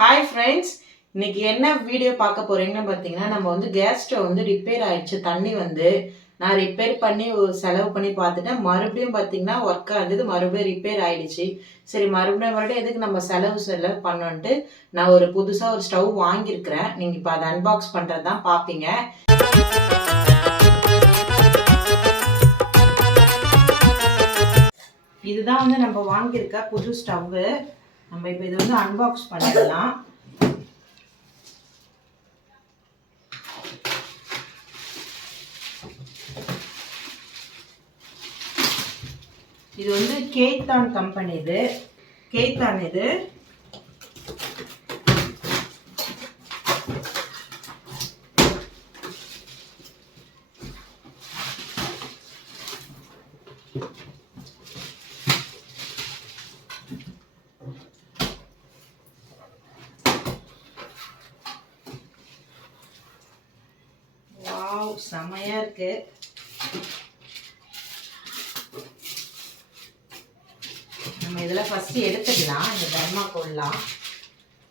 Hi friends, இன்னைக்கு என்ன video பார்க்க போறீங்கன்னு பார்த்தீங்கன்னா, நம்ம வந்து கேஸ் ஸ்டவ் வந்து ரிப்பேர் ஆயிடுச்சு. தண்ணி வந்து நான் ரிப்பேர் பண்ணி ஒரு செலவு பண்ணி பார்த்துட்டேன். மறுபடியும் பார்த்தீங்கன்னா ஒர்க் ஆகுது, மறுபடியும் ரிப்பேர் ஆயிடுச்சு. சரி, மறுபடியும் எதுக்கு நம்ம செலவு பண்ணோன்ட்டு நான் ஒரு புதுசாக ஒரு ஸ்டவ் வாங்கியிருக்கிறேன். நீங்கள் இப்போ அதை அன்பாக்ஸ் பண்ணுறது தான் பார்ப்பீங்க. இதுதான் வந்து நம்ம வாங்கியிருக்க புது ஸ்டவ்வு. நம்ம இப்போ இது வந்து அன்பாக்ஸ் பண்ணிடலாம். இது வந்து கேத்தான் கம்பெனி. இது கேத்தான். இது வாவ், செமையா இருக்கு. நம்ம இதில் ஃபஸ்ட்டு எடுத்துக்கலாம். இந்த தர்மாக்கோல்லாம்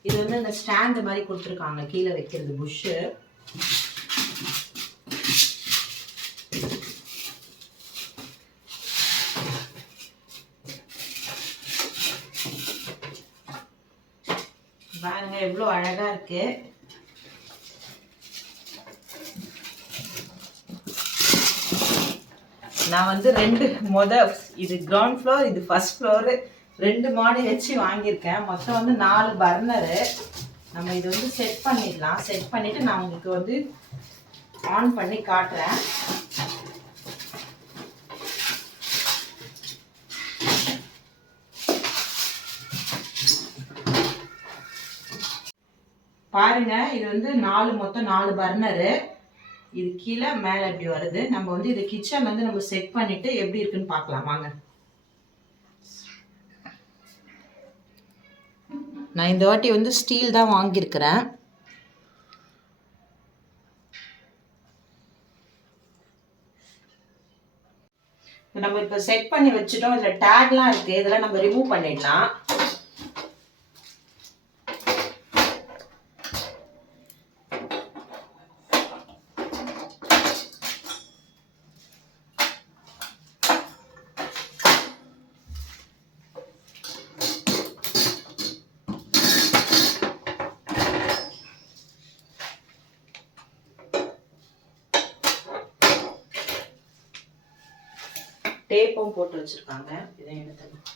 இது வந்து இந்த ஸ்டாண்டு மாதிரி கொடுத்துருக்காங்க, கீழே வைக்கிறது புஷ்ஷு. பாருங்க எவ்வளோ அழகா இருக்கு. நான் வந்து இது கிரவுண்ட் ஃப்ளோர், இது ஃபர்ஸ்ட் ஃப்ளோரு, 2 மாடி வச்சு வாங்கியிருக்கேன். மொத்தம் வந்து 4 பர்னரு. நம்ம இது வந்து செட் பண்ணிடலாம். செட் பண்ணிவிட்டு நான் உங்களுக்கு வந்து ஆன் பண்ணி காட்டுறேன். பாருங்க, இது வந்து மொத்தம் 4 பர்னரு. இது கீழே மேலே எப்படி வருது. நம்ம வந்து இது கிச்சன் வந்து நம்ம செட் பண்ணிட்டு எப்படி இருக்குன்னு பார்க்கலாம் வாங்க. நான் இந்த வாட்டி வந்து ஸ்டீல் தான் வாங்கியிருக்கிறேன். நம்ம இப்போ செட் பண்ணி வச்சுட்டோம். இதில் டேக்லாம் இருக்கு, இதெல்லாம் நம்ம ரிமூவ் பண்ணிடலாம். டேப்பும் போட்டு வச்சிருக்காங்க. இதை எடுத்துக்கலாம்.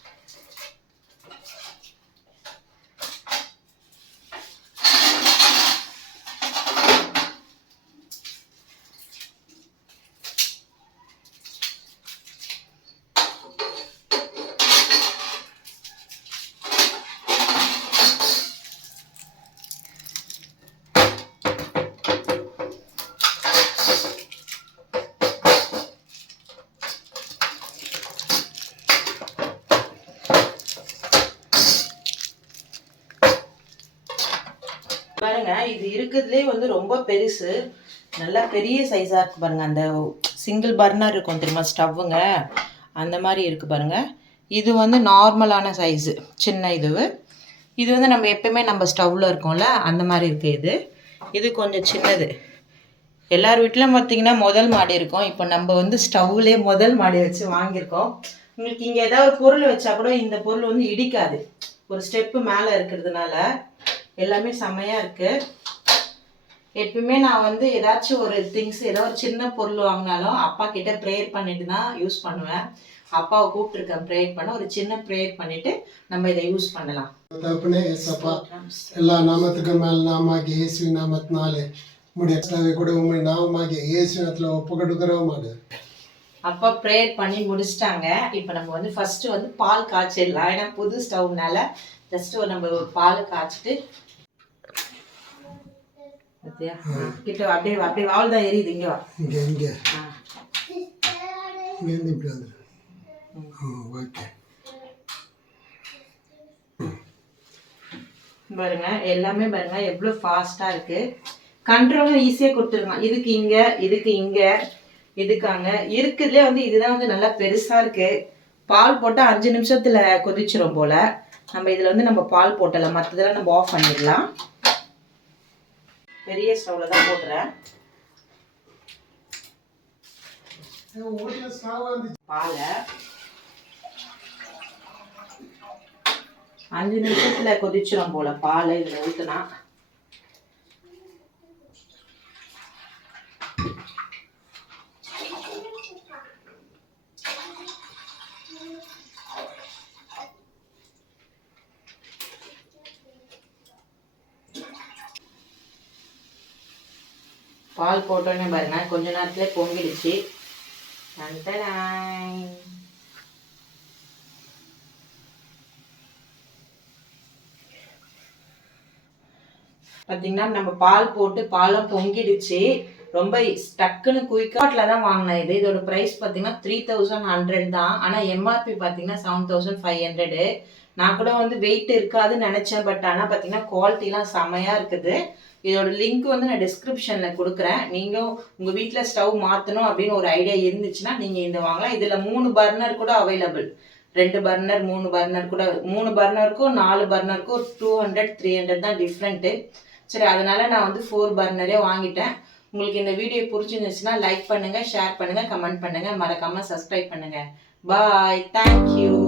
பாருங்க, இது இருக்கிறதுலே வந்து ரொம்ப பெருசு, நல்லா பெரிய சைஸா இருக்கு பாருங்க. அந்த சிங்கிள் பர்னர் இருக்கும் தெரியுமா, ஸ்டவ்வுங்க, அந்த மாதிரி இருக்கு பாருங்க. இது வந்து நார்மலான சைஸு, சின்ன இது வந்து நம்ம எப்பயுமே நம்ம ஸ்டவ்வில் இருக்கோம்ல அந்த மாதிரி இருக்கு. இது கொஞ்சம் சின்னது. எல்லார் வீட்டிலும் பார்த்தீங்கன்னா முதல் மாடி இருக்கும். இப்போ நம்ம வந்து ஸ்டவ்லேயே முதல் மாடி வச்சு வாங்கியிருக்கோம். உங்களுக்கு இங்கே ஏதாவது பொருள் வச்சா கூட இந்த பொருள் வந்து இடிக்காது, ஒரு ஸ்டெப்பு மேலே இருக்கிறதுனால எல்லாமே செம்மையாக இருக்குது. எப்பவுமே நான் வந்து ஏதாச்சும் ஒரு திங்ஸ், ஏதோ ஒரு சின்ன பொருள் வாங்கினாலும் அப்பா கிட்ட ப்ரேயர் பண்ணிட்டு தான் யூஸ் பண்ணுவேன். அப்பாவை கூப்பிட்டுருக்கேன் ப்ரேயர் பண்ண. ஒரு சின்ன ப்ரேயர் பண்ணிட்டு நம்ம இதை யூஸ் பண்ணலாம். தகப்பனே ஏசப்பா, எல்லா நாமத்துக்கு மேல் நாமாகி இயேசு நாமத்தினாலே முடிய கூட உண்மை நாமமாகி இயேசு நாமத்தில் ஒப்பு கொடுக்குறோம். அப்பா ப்ரேயர் பண்ணி முடிச்சிட்டாங்க. இப்போ நம்ம வந்து ஃபர்ஸ்ட் வந்து பால் காய்ச்சிடலாம். ஏன்னா புது ஸ்டவ்னால ஜஸ்ட் நம்ம ஒரு பால் காய்ச்சிட்டு கிட்ட அப்படியே வால் தான் எரியுது. இங்கே வா, இங்கே இப்படி வந்து ஓகே. பாருங்க, எல்லாமே பாருங்க எவ்வளோ ஃபாஸ்ட்டாக இருக்கு. கண்ட்ரோலும் ஈஸியாக கொடுத்துருங்க. இதுக்கு இங்கே இதுக்காங்க இருக்குதுலேயே வந்து இதுதான் வந்து நல்லா பெருசாக இருக்கு. பால் போட்டால் 5 நிமிஷத்தில் கொதிச்சிரும் போல். நம்ம இதில் வந்து நம்ம பால் போட்டலாம், மற்றதெல்லாம் நம்ம ஆஃப் பண்ணிடலாம். பெரிய ஸ்டவ்வில் தான் போட்டுறேன். பாலை 5 நிமிஷத்தில் கொதிச்சிடும் போல் பால் இதில் ஊற்றுனா. பால் போட்டோன்னே பாருங்க கொஞ்ச நேரத்துல பொங்கிடுச்சு. பார்த்தீங்கன்னா நம்ம பால் போட்டு பாலும் பொங்கிடுச்சு. ரொம்ப டக்குன்னு குயிக்காட்டில் தான் வாங்கினேன் இது. இதோட ப்ரைஸ் பார்த்தீங்கன்னா 3100 தான். ஆனால் எம்ஆர்பி பார்த்தீங்கன்னா 7500. நான் கூட வந்து வெயிட் இருக்காதுன்னு நினச்சேன். பட் ஆனால் பார்த்தீங்கன்னா குவாலிட்டிலாம் செமையாக இருக்குது. இதோட லிங்க் வந்து நான் டிஸ்கிரிப்ஷனில் கொடுக்குறேன். நீங்கள் உங்கள் வீட்டில் ஸ்டவ் மாற்றணும் அப்படின்னு ஒரு ஐடியா இருந்துச்சுன்னா நீங்கள் இந்த வாங்கலாம். இதில் 3 பர்னர் கூட அவைலபிள். 2 பர்னர் 3 பர்னர் கூட, 3 பர்னருக்கும் 4 பர்னருக்கும் 200 300 தான் டிஃப்ரெண்ட்டு. சரி, அதனால் நான் வந்து 4 பர்னரே வாங்கிட்டேன். உங்களுக்கு இந்த வீடியோ பிடிச்சிருந்துச்சுன்னா லைக் பண்ணுங்கள், ஷேர் பண்ணுங்கள், கமெண்ட் பண்ணுங்கள், மறக்காமல் சப்ஸ்கிரைப் பண்ணுங்கள். பாய், தேங்க்யூ.